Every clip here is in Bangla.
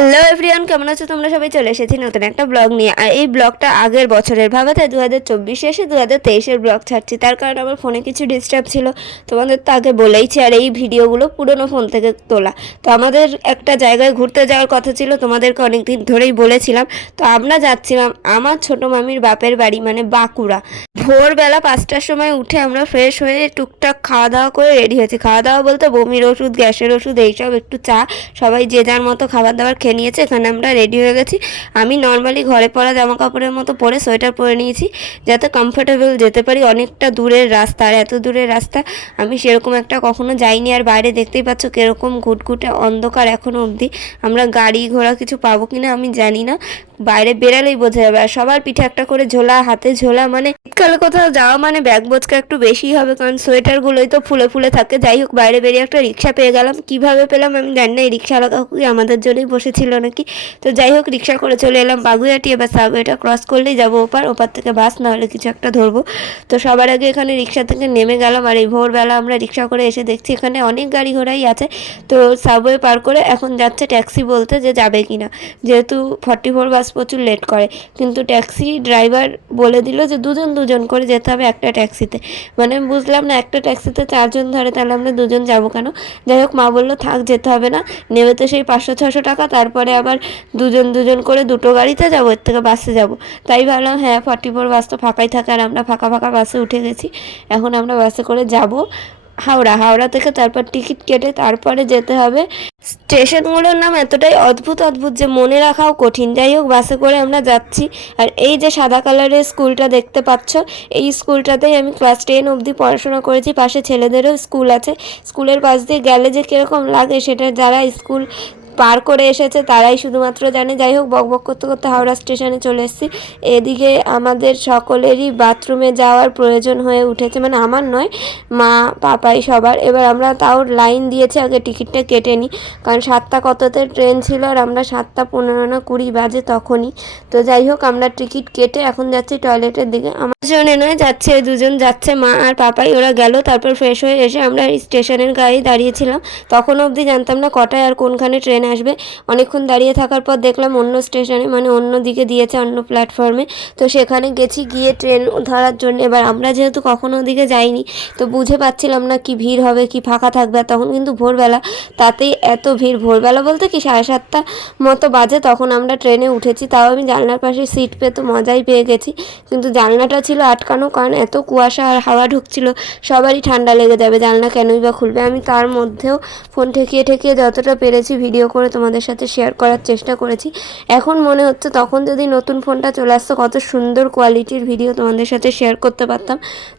হ্যালো এভরিওয়ান, কেমন আছো তোমরা সবাই? চলে এসেছি নতুন একটা ব্লগ নিয়ে। আর এই ব্লগটা আগের বছরের, ভাবা যায় 2024 এসে 2023-এর ব্লগ ছাড়ছি। তার কারণ আমার ফোনে কিছু ডিস্টার্ব ছিল, তোমাদের তো আগে বলেইছি। আর এই ভিডিওগুলো পুরনো ফোন থেকে তোলা। তো আমাদের একটা জায়গায় ঘুরতে যাওয়ার কথা ছিল, তোমাদেরকে অনেকদিন ধরেই বলেছিলাম। তো আমরা যাচ্ছিলাম আমার ছোটো মামির বাপের বাড়ি, মানে বাঁকুড়া। ভোরবেলা 5টার সময় উঠে আমরা ফ্রেশ হয়ে টুকটাক খাওয়া দাওয়া করে রেডি হয়েছি। খাওয়া দাওয়া বলতে বমির ওষুধ, গ্যাসের ওষুধ, এইসব, একটু চা, সবাই যে যার মতো খাবার দাবার খেয়ে নিয়েছে। এখানে আমরা রেডি হয়ে গেছি। আমি নর্মালি ঘরে পরা জামা কাপড়ের মতো পরে সোয়েটার পরে নিয়েছি, যাতে কমফোর্টেবল যেতে পারি। অনেকটা দূরের রাস্তা, আর এত দূরের রাস্তা আমি সেরকম একটা কখনো যাইনি। আর বাইরে দেখতেই পাচ্ছ কীরকম ঘুটঘুটে অন্ধকার এখনও অবধি। আমরা গাড়ি ঘোড়া কিছু পাবো কিনা আমি জানি না, বাইরে বেরালেই বোঝা যাবে। আর সবার পিঠে একটা করে ঝোলা, হাতে ঝোলা, মানে শীতকালে কোথাও যাওয়া মানে ব্যাগ বোঝকা একটু বেশি হবে, কারণ সোয়েটারগুলোই তো ফুলে ফুলে থাকে। যাই হোক, বাইরে বেরিয়ে একটা রিক্সা পেয়ে গেলাম। কিভাবে পেলাম আমি জানি না, এই রিক্সাওয়ালা কাকুই আমাদের জন্যই বসেছিল নাকি। তো যাই হোক, রিক্সা করে চলে এলাম বাগুইহাটি। এবার সাবওয়েটা ক্রস করলেই যাবো ওপার থেকে বাস না হলে কিছু একটা ধরবো। তো সবার আগে এখানে রিক্সা থেকে নেমে গেলাম। আর এই ভোরবেলা আমরা রিক্সা করে এসে দেখছি এখানে অনেক গাড়ি ঘোড়াই আছে। তো সাবওয়ে পার করে এখন যাচ্ছে ট্যাক্সি বলতে, যে যাবে কিনা, যেহেতু 44 বাস প্রচুর লেট করে। কিন্তু ট্যাক্সি ড্রাইভার বলে দিল যে দুজন করে যেতে হবে একটা ট্যাক্সিতে। মানে বুঝলাম না, একটা ট্যাক্সিতে 4জন ধরে, তাহলে আমরা দুজন যাবো কেন? যাই হোক, মা বললো থাক, যেতে হবে না। নেবে তো সেই 500-600 টাকা, তারপরে আবার দুজন করে দুটো গাড়িতে যাবো, এর থেকে বাসে যাব। তাই ভাবলাম হ্যাঁ, 44 বাস তো ফাঁকাই থাকে। আর আমরা ফাঁকা বাসে উঠে গেছি। এখন আমরা বাসে করে যাব হাওড়া থেকে। তারপর টিকিট কেটে তারপরে যেতে হবে। স্টেশনগুলোর নাম এতটাই অদ্ভুত যে মনে রাখাও কঠিন। যাই হোক, বাসে করে আমরা যাচ্ছি। আর এই যে সাদা কালারের স্কুলটা দেখতে পাচ্ছ, এই স্কুলটাতেই আমি ক্লাস 10 অবধি পড়াশোনা করেছি। পাশে ছেলেদেরও স্কুল আছে। স্কুলের পাশ দিয়ে গেলে যে কীরকম লাগে, সেটা যারা স্কুল পার করে এসেছে তারাই শুধুমাত্র জানে। যাই হোক, বকবক করতে করতে হাওড়া স্টেশনে চলে এসেছি। এদিকে আমাদের সকলেরই বাথরুমে যাওয়ার প্রয়োজন হয়ে উঠেছে, মানে আমার নয়, মা পাপাই সবার। এবার আমরা তাও লাইন দিয়েছি, আগে টিকিটটা কেটে নিই, কারণ 7টা কততে ট্রেন ছিল, আর আমরা 7টা 15 না 20 বাজে তখনই। তো যাই হোক, আমরা টিকিট কেটে এখন যাচ্ছি টয়লেটের দিকে। আমার জন্য নয়, যাচ্ছে দুজন, যাচ্ছে মা আর পাপাই। ওরা গেল, তারপর ফ্রেশ হয়ে এসে আমরা স্টেশনের গাড়ি দাঁড়িয়েছিলাম। তখন অবধি জানতাম না কটায় আর কোনখানে ট্রেন আসবে। অনেকক্ষণ দাঁড়িয়ে থাকার পর দেখলাম অন্য স্টেশনে, মানে অন্য দিকে দিয়েছে, অন্য প্ল্যাটফর্মে। তো সেখানে গেছি, গিয়ে ট্রেন ধরার জন্য। এবার আমরা যেহেতু কখনো ওদিকে যাইনি, তো বুঝে পাচ্ছিলাম না কি ভিড় হবে, কি ফাঁকা থাকবে। তখন কিন্তু ভোরবেলা, তাতেই এত ভিড়। ভোরবেলা বলতে কি 7:30 মতো বাজে তখন আমরা ট্রেনে উঠেছি। তাও আমি জানলার পাশে সিট পেয়ে তো মজাই পেয়ে গেছি, কিন্তু জানলাটা ছিল আটকানো, কারণ এত কুয়াশা আর হাওয়া ঢুকছিল, সবারই ঠান্ডা লেগে যাবে, জানলা কেনই বা খুলবে। আমি তার মধ্যেও ফোন ঠেকিয়ে যতটা পেরেছি ভিডিও করে তোমাদের সাথে শেয়ার করার চেষ্টা করেছি। এখন মনে হচ্ছে তখন যদি নতুন ফোনটা চলে আসতো, কত সুন্দর কোয়ালিটির ভিডিও তোমাদের সাথে শেয়ার করতে পারতাম।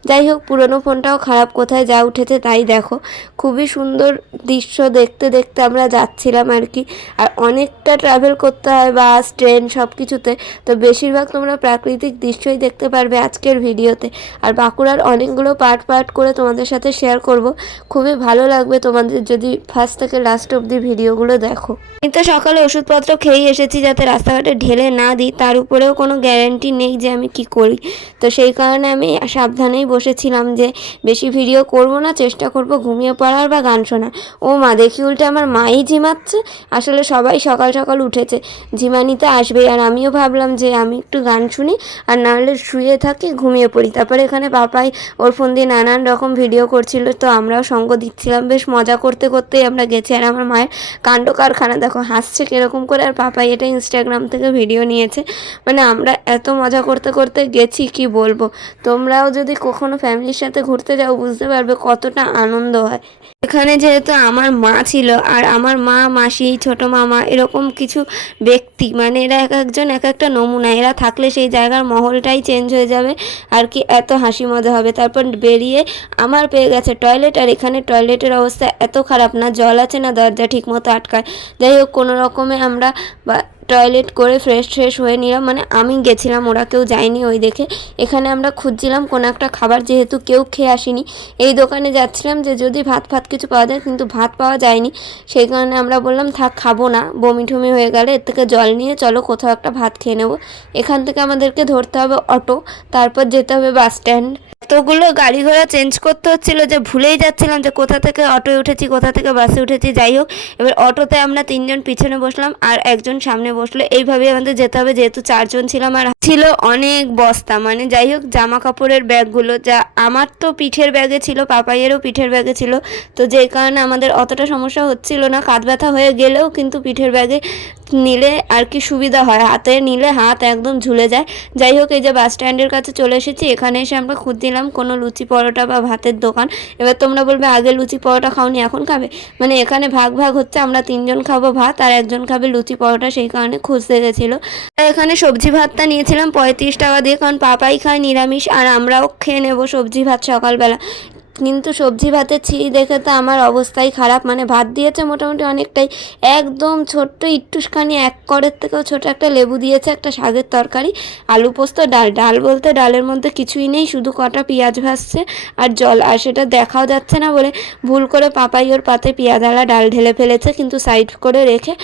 যাই হোক, পুরনো ফোনটাও খারাপ কোথায়, যা উঠেছে তাই দেখো। খুবই সুন্দর দৃশ্য দেখতে দেখতে আমরা যাচ্ছিলাম আর কি। আর অনেকটা ট্রাভেল করতে হয়, বাস ট্রেন সব কিছুতে। তো বেশিরভাগ তোমরা প্রাকৃতিক দৃশ্যই দেখতে পারবে আজকের ভিডিওতে। আর বাঁকুড়ার অনেকগুলো পার্ট করে তোমাদের সাথে শেয়ার করব। খুবই ভালো লাগবে তোমাদের যদি ফার্স্ট থেকে লাস্ট অবধি ভিডিওগুলো দেখো। আমি তো সকালে ওষুধপত্র খেয়েই এসেছি, যাতে রাস্তাঘাটে ঢেলে না দিই। তার উপরেও কোনো গ্যারেন্টি নেই যে আমি কি করি। তো সেই কারণে আমি সাবধানেই বসেছিলাম যে বেশি ভিডিও করব না, চেষ্টা করব ঘুমিয়ে পড়ার বা গান শোনার। ও মা, দেখি উল্টে আমার মাই ঝিমাচ্ছে। আসলে সবাই সকাল সকাল উঠেছে, ঝিমানিতে আসবেই। আর আমিও ভাবলাম যে আমি একটু গান শুনি, আর নাহলে শুয়ে থাকি, ঘুমিয়ে পড়ি। তারপরে এখানে পাপাই ওর ফোন দিয়ে নানান রকম ভিডিও করছিল, তো আমরাও সঙ্গ দিচ্ছিলাম। বেশ মজা করতে করতেই আমরা গেছি। আর আমার মায়ের কাণ্ড কারখানা দেখো, হাসছে কীরকম করে। আর পাপাই এটা ইনস্টাগ্রাম থেকে ভিডিও নিয়েছে। মানে আমরা এত মজা করতে করতে গেছি, কি বলবো। তোমরাও যদি কখনো ফ্যামিলির সাথে ঘুরতে যাও, বুঝতে পারবে কতটা আনন্দ হয়। এখানে যেহেতু আমার মা ছিল, আর আমার মা, মাসি, ছোট মামা, এরকম কিছু ব্যক্তি, মানে এরা এক একজন এক একটা নমুনা। এরা থাকলে সেই জায়গার মহলটাই চেঞ্জ হয়ে যাবে আর কি, এত হাসি মজা হবে। তারপর বেরিয়ে আমার পেয়ে গেছে টয়লেট। আর এখানে টয়লেটের অবস্থা এত খারাপ না, জল আছে না, দরজা ঠিক মতো আটকায়। যাই হোক, কোনো রকমে আমরা টয়লেট করে ফ্রেশ হয়ে নিলাম। মানে আমি গেছিলাম, ওরা কেউ যায়নি ওই দেখে। এখানে আমরা খুঁজছিলাম কোনো একটা খাবার, যেহেতু কেউ খেয়ে আসিনি। এই দোকানে যাচ্ছিলাম যে যদি ভাত কিছু পাওয়া যায়, কিন্তু ভাত পাওয়া যায়নি। সেই কারণে আমরা বললাম থাক, খাবো না, বমি ঠমি হয়ে গেলে এর থেকে জল নিয়ে চলো কোথাও একটা ভাত খেয়ে নেবো। এখান থেকে আমাদেরকে ধরতে হবে অটো, তারপর যেতে হবে বাস স্ট্যান্ড। এত এতগুলো গাড়ি ঘোড়া চেঞ্জ করতে হচ্ছিল যে ভুলেই যাচ্ছিলাম যে কোথা থেকে অটোয় উঠেছি, কোথা থেকে বাসে উঠেছি। যাই হোক, এবার অটোতে আমরা 3জন পিছনে বসলাম আর একজন সামনে বসলো। এইভাবেই আমাদের যেতে হবে, যেহেতু 4জন ছিলাম। আর ছিল অনেক বস্তা, মানে যাই হোক জামা কাপড়ের ব্যাগগুলো, যা আমার তো পিঠের ব্যাগে ছিল, পাপাইয়েরও পিঠের ব্যাগে ছিল। তো যেই কারণে আমাদের অতটা সমস্যা হচ্ছিল না, কাঁধ ব্যথা হয়ে গেলেও কিন্তু পিঠের ব্যাগে নিলে আর কি সুবিধা হয়, হাতে নিলে হাত একদম ঝুলে যায়। যাই হোক, এই যে বাস স্ট্যান্ডের কাছে চলে এসেছি। এখানে এসে আমরা খুঁজছিলাম কোনো লুচি পরোটা বা ভাতের দোকান। এবার তোমরা বলবে আগে লুচি পরোটা খাওনি এখন খাবে, মানে এখানে ভাগ ভাগ হচ্ছে, আমরা 3জন খাবো ভাত আর একজন খাবে লুচি পরোটা, সেই কারণে খুঁজতে গেছিলো। এখানে সবজি ভাতটা নিয়েছিলাম 35 টাকা দিয়ে, কারণ পাপাই খায় নিরামিষ আর আমরাও খেয়ে নেবো সবজি ভাত সকালবেলা। কিন্তু সবজি ভাতের ছিঁড়ি দেখে তো আমার অবস্থাই খারাপ, মানে ভাত দিয়েছে মোটামুটি অনেকটাই, একদম ছোট্ট একটুখানি এক করের থেকেও ছোট একটা লেবু দিয়েছে, একটা শাকের তরকারি, আলু পোস্ত, ডাল। ডাল বলতে ডালের মধ্যে কিছুই নেই, শুধু কটা পেঁয়াজ ভাজছে আর জল, আর সেটা দেখাও যাচ্ছে না বলে ভুল করে পাপাই ওর পাতে পেঁয়াজওয়ালা ডাল ঢেলে ফেলেছে, কিন্তু সাইড করে রেখে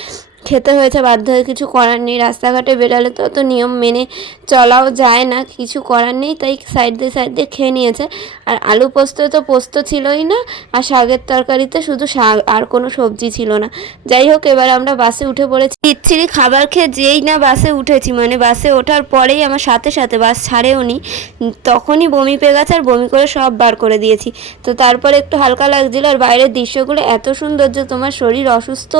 খেতে হয়েছে বাধ্য হয়ে, কিছু করার নেই। রাস্তাঘাটে বেরালে তো অত নিয়ম মেনে চলাও যায় না, কিছু করার নেই, তাই সাইড দিয়ে খেয়ে নিয়েছে। আর আলু পোস্ত তো পোস্ত ছিলই না, আর শাকের তরকারিতে শুধু শাক, আর কোনো সবজি ছিল না। যাই হোক, এবার আমরা বাসে উঠে পড়েছি। বিচ্ছিরি খাবার খেয়ে যেই না বাসে উঠেছি, মানে বাসে ওঠার পরেই আমার সাথে সাথে বাস ছাড়েও নি, তখনই বমি পেয়ে গেছে আর বমি করে সব বার করে দিয়েছি। তো তারপরে একটু হালকা লাগছিল, আর বাইরের দৃশ্যগুলো এত সুন্দর যে তোমার শরীর অসুস্থ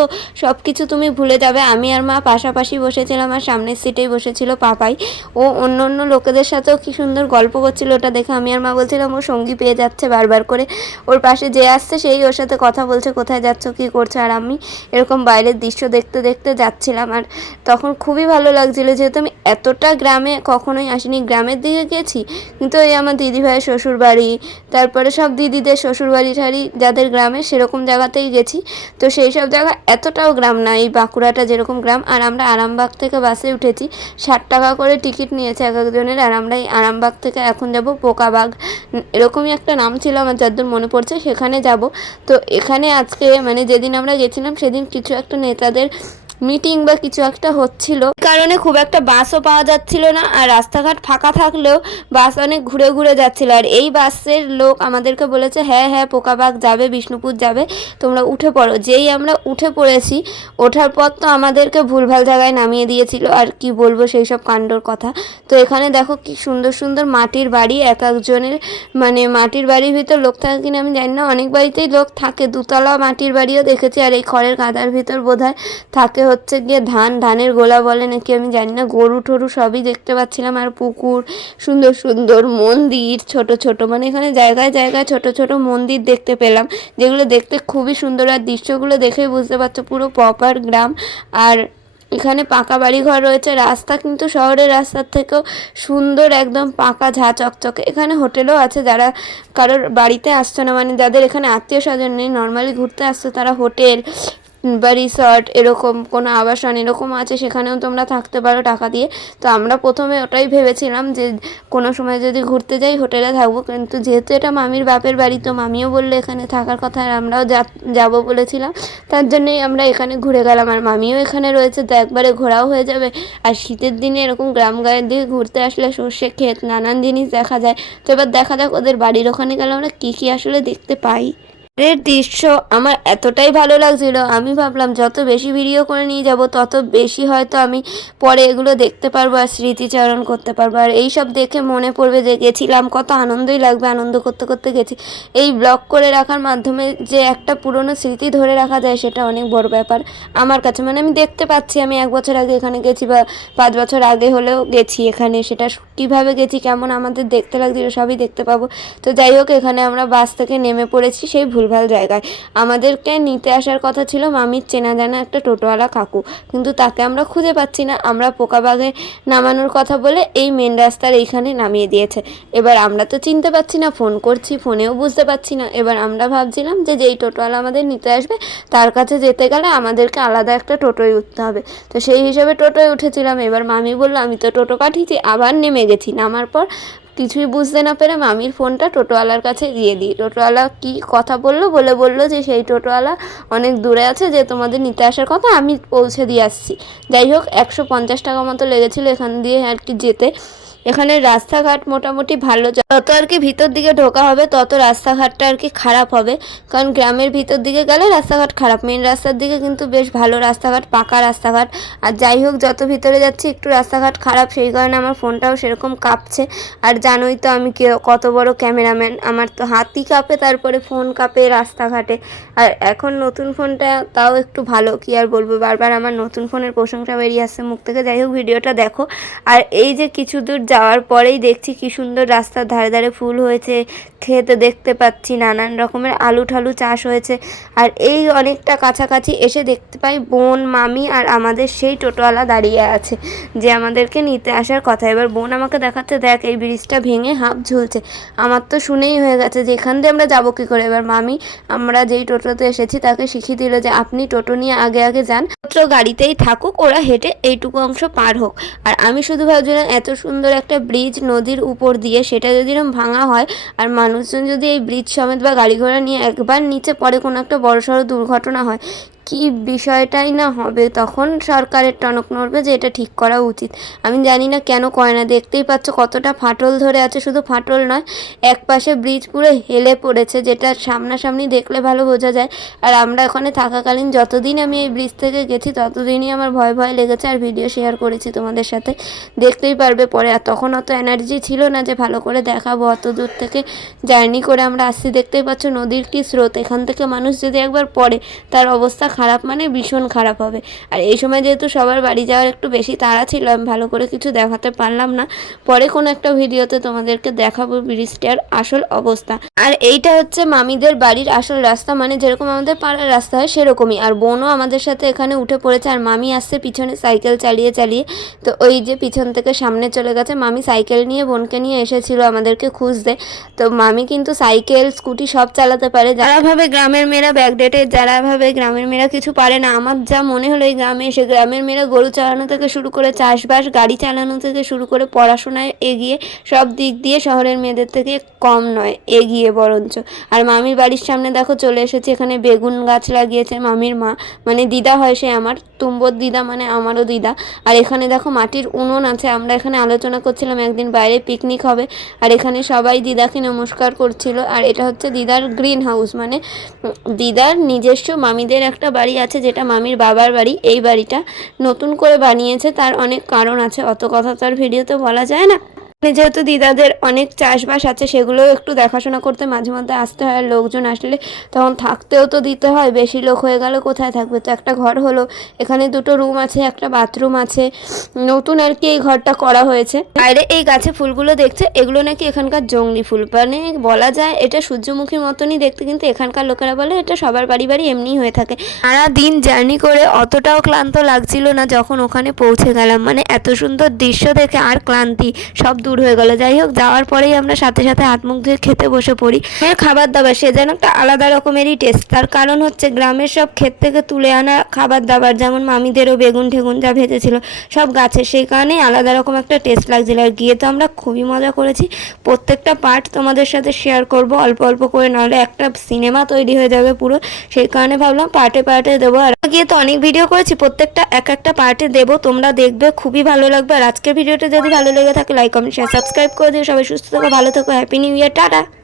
সব কিছু তুমি ভুলে যাবে। আমি আর মা পাশাপাশি বসেছিলাম আর সামনের সিটেই বসেছিল পাপাই। ও অন্য অন্য লোকেদের সাথেও কি সুন্দর গল্প করছিল, ওটা দেখে আমি আর মা বলছিলাম ও সঙ্গী পেয়ে যাচ্ছে বারবার করে, ওর পাশে যে আসছে সেই ওর সাথে কথা বলছে, কোথায় যাচ্ছ কী করছে। আর আমি এরকম বাইরের দৃশ্য দেখতে দেখতে যাচ্ছিলাম, আর তখন খুবই ভালো লাগছিলো, যেহেতু আমি এতটা গ্রামে কখনোই আসিনি। গ্রামের দিকে গেছি কিন্তু ওই আমার দিদিভাইয়ের শ্বশুরবাড়ি, তারপরে সব দিদিদের শ্বশুরবাড়ি ঠাড়ি যাদের গ্রামে, সেরকম জায়গাতেই গেছি। তো সেই সব জায়গা এতটাও গ্রাম না, এই বাঁকুড়াটা যেরকম গ্রাম। আর আমরা আরামবাগ থেকে বাসে উঠেছি, 60 টাকা করে টিকিট নিয়েছে এক একজনের। আর আমরা এই আরামবাগ থেকে এখন যাব পোকাবাগ, এরকমই একটা নাম ছিল আমার যতদূর মনে পড়ছে, সেখানে যাব। তো এখানে আজকে মানে যেদিন আমরা গেছিলাম সেদিন কিছু একটা নেতাদের মিটিং বা কিছু একটা হচ্ছিল, কারণে খুব একটা বাসও পাওয়া যাচ্ছিল না, আর রাস্তাঘাট ফাঁকা থাকলেও বাস অনেক ঘুরে ঘুরে যাচ্ছিল। আর এই বাসের লোক আমাদেরকে বলেছে হ্যাঁ হ্যাঁ পোকাবাগ যাবে, বিষ্ণুপুর যাবে, তোমরা উঠে পড়ো। যেই আমরা উঠে পড়েছি, ওঠার পর তো আমাদেরকে ভুলভাল জায়গায় নামিয়ে দিয়েছিল, আর কি বলবো সেই সব কাণ্ডর কথা। তো এখানে দেখো কি সুন্দর সুন্দর মাটির বাড়ি, এক একজনের, মানে মাটির বাড়ির ভিতর লোক থাকে কিনা আমি জানি না, অনেক বাড়িতেই লোক থাকে, দুতলা মাটির বাড়িও দেখেছি। আর এই খড়ের গাদার ভিতর বোধহয় থাকে হচ্ছে গিয়ে ধানের গোলা বলে নাকি আমি জানি না, গরু টরু সবই দেখতে পাচ্ছিলাম। আর পুকুর, সুন্দর সুন্দর মন্দির, ছোট ছোট, মানে এখানে জায়গায় জায়গায় ছোট ছোট মন্দির দেখতে পেলাম, যেগুলো দেখতে খুবই সুন্দর। আর দৃশ্যগুলো দেখেই বুঝতে পারছো পুরো প্রপার গ্রাম। আর এখানে পাকা বাড়ি ঘর রয়েছে, রাস্তা কিন্তু শহরের রাস্তার থেকেও সুন্দর, একদম পাকা ঝাঁ চকচকে। এখানে হোটেলও আছে, যারা কারোর বাড়িতে আসছে না, মানে যাদের এখানে আত্মীয় স্বজন নেই, নর্মালি ঘুরতে আসছে, তারা হোটেল বা রিসর্ট এরকম কোনো আবাসন এরকম আছে, সেখানেও তোমরা থাকতে পারো টাকা দিয়ে। তো আমরা প্রথমে ওটাই ভেবেছিলাম যে কোনো সময় যদি ঘুরতে যাই হোটেলে থাকবো, কিন্তু যেহেতু এটা মামির বাপের বাড়ি, তো মামিও বললো এখানে থাকার কথা, আর আমরাও যাবো বলেছিলাম, তার জন্যই আমরা এখানে ঘুরে গেলাম। আর মামিও এখানে রয়েছে, তো একবারে ঘোরাও হয়ে যাবে। আর শীতের দিনে এরকম গ্রাম গায়ের দিকে ঘুরতে আসলে সর্ষে ক্ষেত, নানান জিনিস দেখা যায়। তো এবার দেখা যাক ওদের বাড়ির ওখানে গেলে আমরা কী কী আসলে দেখতে পাই। এর দৃশ্য আমার এতটাই ভালো লাগছিল, আমি ভাবলাম যত বেশি ভিডিও করে নিয়ে যাব তত বেশি হয়তো আমি পরে এগুলো দেখতে পারবো আর স্মৃতিচারণ করতে পারবো। আর এই সব দেখে মনে পড়বে যে গেছিলাম, কত আনন্দই লাগবে, আনন্দ করতে করতে গেছি। এই ব্লগ করে রাখার মাধ্যমে যে একটা পুরনো স্মৃতি ধরে রাখা যায়, সেটা অনেক বড় ব্যাপার আমার কাছে। মানে আমি দেখতে পাচ্ছি আমি 1 বছর আগে এখানে গেছি, বা 5 বছর আগে হলেও গেছি এখানে, সেটা কীভাবে গেছি, কেমন আমাদের দেখতে লাগছিল, সবই দেখতে পাবো। তো যাই হোক, এখানে আমরা বাস থেকে নেমে পড়েছি সেই ভুলভাল জায়গায়। আমাদেরকে নিতে আসার কথা ছিল মামির চেনা জানা একটা টোটোওয়ালা কাকু, কিন্তু তাকে আমরা খুঁজে পাচ্ছি না। আমরা পোকাবাগে নামানোর কথা বলে এই মেন রাস্তার এইখানে নামিয়ে দিয়েছে। এবার আমরা তো চিনতে পারছি না, ফোন করছি, ফোনেও বুঝতে পারছি না। এবার আমরা ভাবছিলাম যে যেই টোটোওয়ালা আমাদের নিতে আসবে তার কাছে যেতে গেলে আমাদেরকে আলাদা একটা টোটোয় উঠতে হবে। তো সেই হিসাবে টোটোয় উঠেছিলাম। এবার মামি বললো আমি তো টোটো পাঠিয়েছি, আবার নেমে গেছি। নামার পর কিছুই বুঝতে না পেরে মামির ফোনটা টোটোওয়ালার কাছে দিয়ে দিই। টোটোওয়ালা কি কথা বললো যে সেই টোটোওয়ালা অনেক দূরে আছে, যে তোমাদের নিতে আসার কথা, আমি পৌঁছে দিয়ে আসছি। যাই হোক, 150 টাকা মতো লেগেছিলো এখান দিয়ে আর কি যেতে। এখানে রাস্তাঘাট মোটামুটি ভালো, যত আর কি ভিতর দিকে ঢোকা হবে তত রাস্তাঘাটটা আর কি খারাপ হবে, কারণ গ্রামের ভিতর দিকে গেলে রাস্তাঘাট খারাপ, মেন রাস্তার দিকে কিন্তু বেশ ভালো রাস্তাঘাট, পাকা রাস্তাঘাট। আর যাই হোক, যত ভিতরে যাচ্ছি একটু রাস্তাঘাট খারাপ, সেই কারণে আমার ফোনটাও সেরকম কাঁপছে। আর জানোই তো আমি কত বড় ক্যামেরাম্যান, আমার তো হাতই কাঁপে, তারপরে ফোন কাঁপে রাস্তাঘাটে। আর এখন নতুন ফোনটা তাও একটু ভালো, কি আর বলবো, বারবার আমার নতুন ফোনের প্রশংসা বেরিয়ে আসছে মুখ থেকে। যাই হোক, ভিডিওটা দেখো। আর এই যে কিছু দূর যাওয়ার পরেই দেখছি কি সুন্দর রাস্তার ধারে ধারে ফুল হয়েছে, খেতে দেখতে পাচ্ছি নানান রকমের আলু ঠালু চাষ হয়েছে। আর এই অনেকটা কাছাকাছি এসে দেখতে পাই বোন, মামি আর আমাদের সেই টোটোওয়ালা দাঁড়িয়ে আছে, যে আমাদেরকে নিতে আসার কথা। এবার বোন আমাকে দেখাচ্ছে, দেখ এই ব্রিজটা ভেঙে হাফ ঝুলছে। আমার তো শুনেই হয়ে গেছে যে এখান দিয়ে আমরা যাবো কী করে। এবার মামি আমরা যেই টোটোতে এসেছি তাকে শিখিয়ে দিল যে আপনি টোটো নিয়ে আগে আগে যান, মাত্র গাড়িতেই থাকুক, ওরা হেঁটে এইটুকু অংশ পার হোক। আর আমি শুধু ভাবছিলাম এত সুন্দর একটা ব্রিজ নদীর উপর দিয়ে, সেটা যদি এরকম ভাঙা হয় আর মানুষজন যদি এই ব্রিজ সমেত বা গাড়ি ঘোড়া নিয়ে একবার নিচে পড়ে, কোনো একটা বড়সড় দুর্ঘটনা হয়, কি বিষয়টাই না হবে, তখন সরকারের টনক নড়বে যে এটা ঠিক করা উচিত। আমি জানি না কেন করে না, দেখতেই পাচ্ছ কতটা ফাটল ধরে আছে, শুধু ফাটল নয়, এক পাশে ব্রিজ পুরো হেলে পড়েছে, যেটা সামনাসামনি দেখলে ভালো বোঝা যায়। আর আমরা ওখানে থাকাকালীন যতদিন আমি এই ব্রিজ থেকে গেছি ততদিনই আমার ভয় ভয় লেগেছে, আর ভিডিও শেয়ার করেছি তোমাদের সাথে, দেখতেই পারবে পরে। আর তখন অত এনার্জি ছিল না যে ভালো করে দেখাবো, অত দূর থেকে জার্নি করে আমরা আসছি। দেখতেই পাচ্ছ নদীর কি স্রোত, এখান থেকে মানুষ যদি একবার পড়ে তার অবস্থা খারাপ, মানে ভীষণ খারাপ হবে। আর এই সময় যেহেতু সবার বাড়ি যাওয়ার একটু বেশি তাড়া ছিল, আমি ভালো করে কিছু দেখাতে পারলাম না, পরে কোনো একটা ভিডিওতে তোমাদেরকে দেখাবো ব্রিজটার আসল অবস্থা। আর এইটা হচ্ছে মামিদের বাড়ির আসল রাস্তা, মানে যেরকম আমাদের পাড়ার রাস্তা হয় সেরকমই। আর বোনও আমাদের সাথে এখানে উঠে পড়েছে, আর মামি আসছে পিছনে সাইকেল চালিয়ে চালিয়ে। তো ওই যে পিছন থেকে সামনে চলে গেছে, মামি সাইকেল নিয়ে বোনকে নিয়ে এসেছিল আমাদেরকে খুঁজতে। তো মামি কিন্তু সাইকেল স্কুটি সব চালাতে পারে, যারা ভাবে গ্রামের মেয়েরা ব্যাকডেটেড, যারা ভাবে গ্রামের মেয়েরা কিছু পারে না, আমার যা মনে হলো এই গ্রামে এসে গ্রামের মেয়েরা গরু চালানো থেকে শুরু করে চাষবাস, গাড়ি চালানো থেকে শুরু করে পড়াশোনায় এগিয়ে, সব দিক দিয়ে শহরের মেয়েদের থেকে কম নয়, এগিয়ে বরঞ্চ। আর মামির বাড়ির সামনে দেখো চলে এসেছি, এখানে বেগুন গাছ লাগিয়েছে মামির মা, মানে দিদা হয় সে আমার, তুম্বর দিদা মানে আমারও দিদা। আর এখানে দেখো মাটির উনুন আছে, আমরা এখানে আলোচনা করছিলাম একদিন বাইরে পিকনিক হবে, আর এখানে সবাই দিদাকে নমস্কার করছিল। আর এটা হচ্ছে দিদার গ্রিন হাউস, মানে দিদার নিজস্ব মামিদের একটা বাড়ি আছে, যেটা মামির বাবার বাড়ি। এই বাড়িটা নতুন করে বানিয়েছে, তার অনেক কারণ আছে, অত কথা তার ভিডিওতে বলা যায় না। যেহেতু দিদাদের অনেক চাষবাস আছে, সেগুলোও একটু দেখাশোনা করতে মাঝে মধ্যে আসতে হয়, আর লোকজন আসলে তখন থাকতেও তো দিতে হয়, বেশি লোক হয়ে গেলে কোথায় থাকবে। তো একটা ঘর হলো, এখানে দুটো রুম আছে, একটা বাথরুম আছে, নতুন আর কি এই ঘরটা করা হয়েছে। বাইরে এই গাছে ফুলগুলো দেখছে, এগুলো নাকি এখানকার জংলি ফুল, মানে বলা যায় এটা সূর্যমুখীর মতনই দেখতে, কিন্তু এখানকার লোকেরা বলে এটা সবার বাড়ি বাড়ি এমনিই হয়ে থাকে। সারা দিন জার্নি করে অতটাও ক্লান্ত লাগছিল না যখন ওখানে পৌঁছে গেলাম, মানে এত সুন্দর দৃশ্য দেখে আর ক্লান্তি সব দূর হয়ে গেল। যাই হোক, যাওয়ার পরেই আমরা সাথে সাথে হাত মুখ ধুয়ে খেতে বসে পড়ি। খাবার দাবার সে যেন একটা আলাদা রকমেরই টেস্ট, তার কারণ হচ্ছে গ্রামের সব ক্ষেত থেকে তুলে আনা খাবার দাবার, যেমন মামিদেরও বেগুন ঠেগুন যা ভেজেছিল সব গাছের, সেই কারণেই আলাদা রকম একটা টেস্ট লাগছিল। আর গিয়ে তো আমরা খুবই মজা করেছি, প্রত্যেকটা পার্ট তোমাদের সাথে শেয়ার করব অল্প অল্প করে, নাহলে একটা সিনেমা তৈরি হয়ে যাবে পুরো, সেই কারণে ভাবলাম পার্টে পার্টে দেবো। আর গিয়ে তো অনেক ভিডিও করেছি, প্রত্যেকটা এক একটা পার্টে দেবো, তোমরা দেখবে খুবই ভালো লাগবে। আর আজকের ভিডিওটা যদি ভালো লেগে থাকে লাইক কমেন্ট শেয়ার সাবস্ক্রাইব করে দিও। সবাই সুস্থ থাকো, ভালো থাকো, হ্যাপি নিউ ইয়ার, টাটা।